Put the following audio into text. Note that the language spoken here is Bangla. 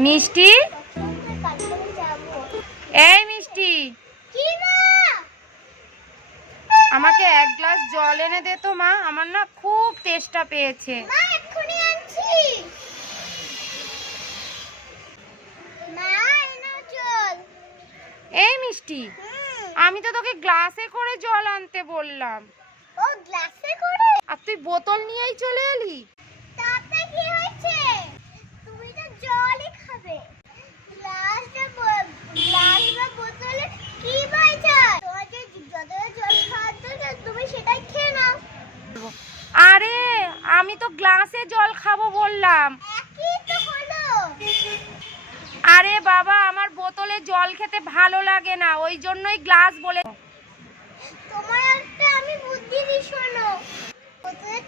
মিষ্টি? এই মিষ্টি। আমাকে এক গ্লাস জল এনে দে তো মা। আমার না খুব তেষ্টা পেয়েছে। এই মিষ্টি আমি তো তোকে গ্লাসে করে জল আনতে বললাম। ও গ্লাসে করে? আর তুই বোতল নিয়েই চলে এলি? আমি তো গ্লাসে জল খাব বললাম। আরে বাবা, আমার বোতলে জল খেতে ভালো লাগে না, ওই জন্যই গ্লাস বলে তোমার একটা আমি বুদ্ধি বোতলের